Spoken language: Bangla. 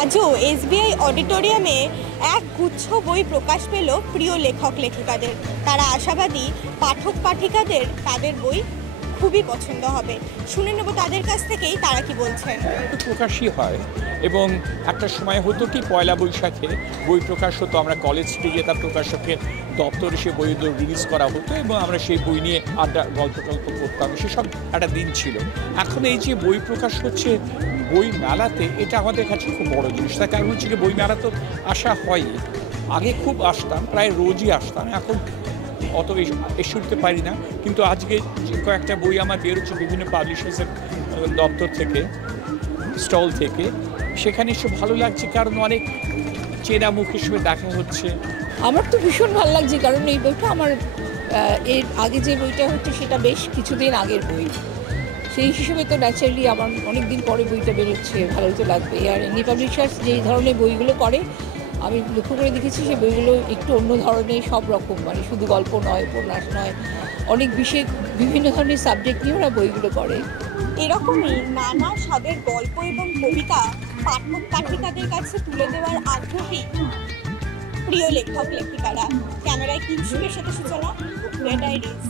আজও এসবিআই অডিটোরিয়ামে এক গুচ্ছ বই প্রকাশ পেল প্রিয় লেখক লেখিকাদের। তারা আশাবাদী পাঠক পাঠিকাদের তাদের বই খুবই পছন্দ হবে। শুনে নেব তাদের কাছ থেকেই তারা কি বলছেন। প্রকাশই হয় এবং একটা সময় হতো কি পয়লা বৈশাখে বই প্রকাশ হতো, আমরা কলেজ স্ট্রিটে যেতাম, প্রকাশকের দপ্তরে সে বই রিলিজ করা হতো এবং আমরা সেই বই নিয়ে আড্ডা গল্প করতাম, সেসব একটা দিন ছিল। এখন এই যে বই প্রকাশ হচ্ছে বই মেলাতে, এটা আমাদের কাছে খুব বড় জিনিস। তার কারণ হচ্ছে কি বই মেলা তো আসা হয়, আগে খুব আসতাম, প্রায় রোজই আসতাম, এখন অত এসে উঠতে পারি না। কিন্তু আজকে কয়েকটা বই আমার বেরোচ্ছে বিভিন্ন পাবলিশার্সের দপ্তর থেকে, স্টল থেকে, সেখানে এসে ভালো লাগছে, কারণ অনেক চেনা মুখের সঙ্গে দেখা হচ্ছে। আমার তো ভীষণ ভালো লাগছে, কারণ এই বইটা আমার এর আগে যে বইটা হচ্ছে সেটা বেশ কিছুদিন আগের বই, সেই হিসেবে তো ন্যাচারালি আমার অনেক দিন পরে বইটা বেরোচ্ছে, ভালো তো লাগবে। আর এমনি পাবলিশার্স যেই ধরনের বইগুলো করে আমি লক্ষ্য করে দেখেছি, সেই বইগুলো একটু অন্য ধরনের, সব রকম, মানে শুধু গল্প নয়, উপন্যাস নয়, অনেক বিশেষ বিভিন্ন ধরনের সাবজেক্ট নিয়ে ওরা বইগুলো করে। এরকমই নানা স্বাদের গল্প এবং কবিতা পাঠক পাঠিকাদের কাছে তুলে দেওয়ার আগ্রহী প্রিয় লেখক লেখিকারা। ক্যামেরায় কিংশুকের সাথে সূচনা, রেড ডায়েরিজ।